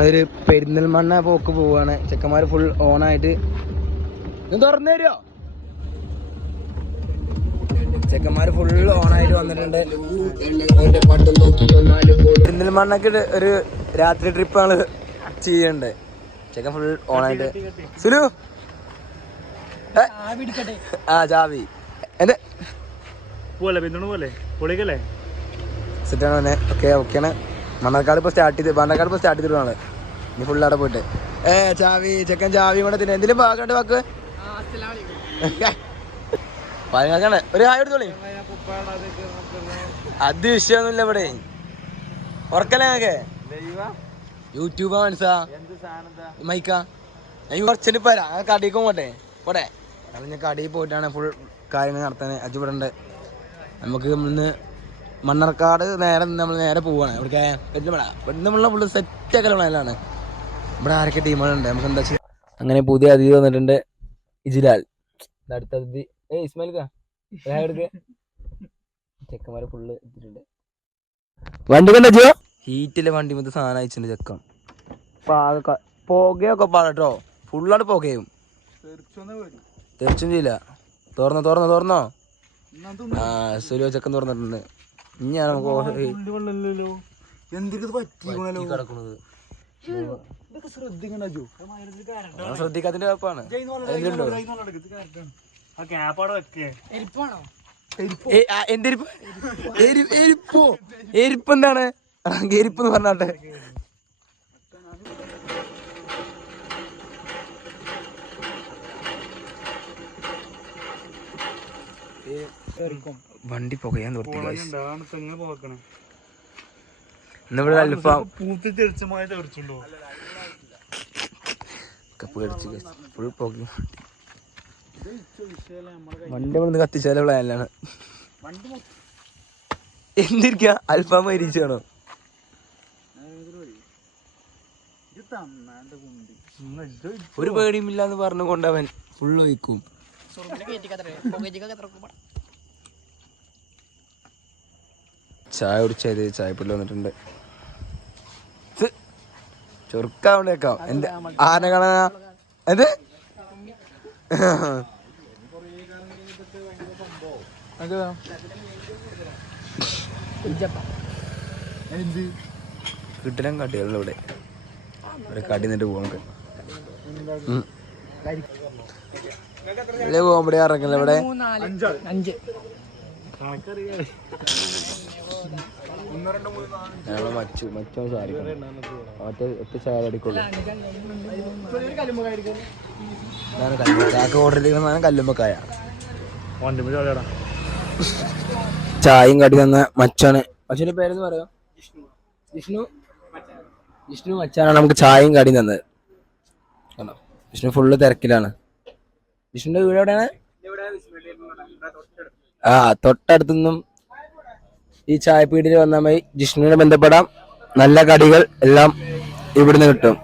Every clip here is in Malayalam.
ഞങ്ങളൊരു പെരിന്തൽമണ്ണ പോക്ക് പോവാണ്. ചെക്കന്മാർ ഫുൾ ഓണായിട്ട് തുറന്നു തരുമോ? ചെക്കന്മാര് ഫുൾ ഓണായിട്ട് വന്നിട്ടുണ്ട്. പെരിന്തൽമണ്ണക്ക് ഒരു രാത്രി ട്രിപ്പ് ഞങ്ങള് ചെയ്യണ്ടേ. ചെക്കൻ ഫുൾ ഓണായിട്ട്. സുലു ആ ചാവി എന്റെ സെറ്റാണ് തന്നെ. ഓക്കെയാണ്. മണ്ണാർക്കാട് ഇപ്പൊ സ്റ്റാർട്ട് ചെയ്തിട്ട് നാളെ ഇനി ഫുൾ അവിടെ പോയിട്ട് ചാവി ചെക്കൻ ചാവി കൂടെ തന്നെ എന്തെങ്കിലും വാക്കുണ്ട് വാക്ക് പഴങ്ങാക്കാണ് ഒരു ഹായ് എടുത്തോളി. അത് വിഷയമൊന്നുമില്ല ഇവിടെ. ഉറക്കല്ലേ ഞങ്ങക്ക് യൂട്യൂബാ മനസ്സാ മൈക്ക ഞാൻ കുറച്ചിട്ട് പോരാ. കടയിക്കും പോട്ടെ അത് ഞാൻ കടയിൽ പോയിട്ടാണ് ഫുൾ കാര്യങ്ങൾ നടത്താൻ. ഇവിടെ ഉണ്ട്. നമുക്ക് ഇന്ന് മണ്ണാർക്കാട് നേരെ പോവാണ്. ഇവിടെ നമ്മളുള്ള ഫുള്ള് സെറ്റൊക്കെ പ്ലാനിലാണ്. ഇവിടെ ആരൊക്കെ ടീമുകളുണ്ട് നമുക്ക് എന്താ വെച്ചാൽ. അങ്ങനെ പുതിയ അതിഥി വന്നിട്ടുണ്ട്. ഇജിലാൽ അടുത്ത അതിഥി ഇസ്മായിൽക്കാ എടുക്ക. ചെക്കന്മാരെ ഫുള്ള് എത്തിയിട്ടുണ്ട്. വണ്ടി കണ്ടോ ഹീറ്റിലെ വണ്ടി മൊത്തം സാധനം അയച്ചിട്ടുണ്ട് ചെക്കൻ. പുകയൊക്കെ പാടട്ടോ ഫുള്ളാണ് പുകയും. തെറിച്ചും ചെയ്യില്ല. തുറന്നോ ആ സുലോ ചെക്കൻ തുറന്നിട്ടുണ്ട്. ഇനിയാണ് കിടക്കുന്നത്. ശ്രദ്ധിക്കാത്തിന്റെ കുഴപ്പമാണ്. എരിപ്പ് എന്താണ് എരിപ്പ് എന്ന് പറഞ്ഞാട്ടെ. വണ്ടി പുകയാൻ തോർത്തി. ഇന്നിവിടെ അൽഫാം ഫുൾ പുക. വണ്ടി ഇവിടെ കത്തിച്ചാലേ പ്ലാനിലാണ്. എന്തിരിക്ക അൽഫാം മരിച്ചാണോ? ഒരു പേടിയുമില്ലാന്ന് പറഞ്ഞു കൊണ്ടവൻ ഫുള്ള് വയ്ക്കും. ചായ കുടിച്ചത് ചായപ്പൊടി വന്നിട്ടുണ്ട്. ചൊറുക്കാവണ്ടേക്കാം എന്റെ ആന കാണാ എന്ത് കിട്ടലും കടികളിലും ഇവിടെ ഒരു കടി നിന്നിട്ട് പോകാം. നമുക്ക് പോകുമ്പോ ഇറങ്ങില്ല ഇവിടെ. ഞങ്ങള് മറ്റോ ഒറ്റ ചായ അടിക്കുള്ളൂ. ഓർഡർ ചെയ്യുന്ന കല്ലുമ്പക്കായ ചായയും കടി തന്ന മച്ചാണ്. മച്ചാന്റെ പേരെന്ന് പറയാം വിഷ്ണു മച്ചാനാണ് നമുക്ക് ചായയും കടിയും തന്നത്. വിഷ്ണു ഫുള്ള് തിരക്കിലാണ്. വിഷ്ണുവിന്റെ വീട് എവിടെയാണ്? ആ തൊട്ടടുത്തുനിന്നും ഈ ചായപ്പീടിയിൽ വന്നാൽ മതി. ജിഷ്ണുവിനെ ബന്ധപ്പെടാം. നല്ല കടികൾ എല്ലാം ഇവിടുന്ന് കിട്ടും.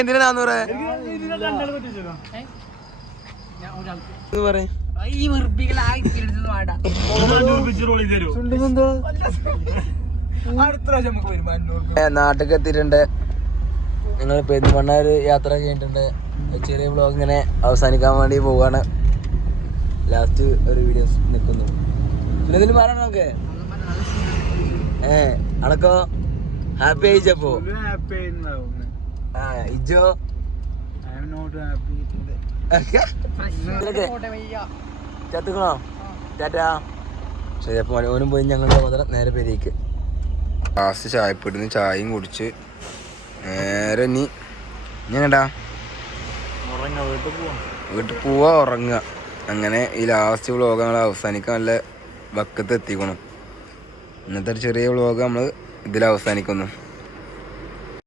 എന്തിനാ 400? നാട്ടിലേക്ക് എത്തിയിട്ടുണ്ട്. ഞങ്ങൾ പെരുന്തൽമണ്ണ ഒരു യാത്ര ചെയ്തിട്ടുണ്ട്. ചെറിയ വ്ളോഗ് ഇങ്ങനെ അവസാനിക്കാൻ വേണ്ടി പോവാണ്. ലാസ്റ്റ് ഒരു വീഡിയോസ് നിൽക്കുന്നു. പിന്നെ ഇതിന് പറയണ നോക്കേ അണക്കോ ഹാപ്പി അയച്ചപ്പോ ഇജോ ചത്തുക്കണോ ടാറ്റാ. ശരി അപ്പൊ ഓനും പോയി ഞങ്ങളുടെ മാത്രം നേരെ പെരേക്ക്. ലാസ്റ്റ് ചായപ്പെടുന്ന് ചായയും കുടിച്ച് നേരെ ഇനി ഞങ്ങടാ വീട്ടിൽ പോവാ ഉറങ്ങുക. അങ്ങനെ ഈ ലാസ്റ്റ് വ്ളോഗ് നമ്മൾ അവസാനിക്കാൻ നല്ല വക്കത്ത് എത്തിക്കണം. ഇന്നത്തെ ഒരു ചെറിയ വ്ളോഗ് നമ്മൾ ഇതിൽ അവസാനിക്കുന്നു.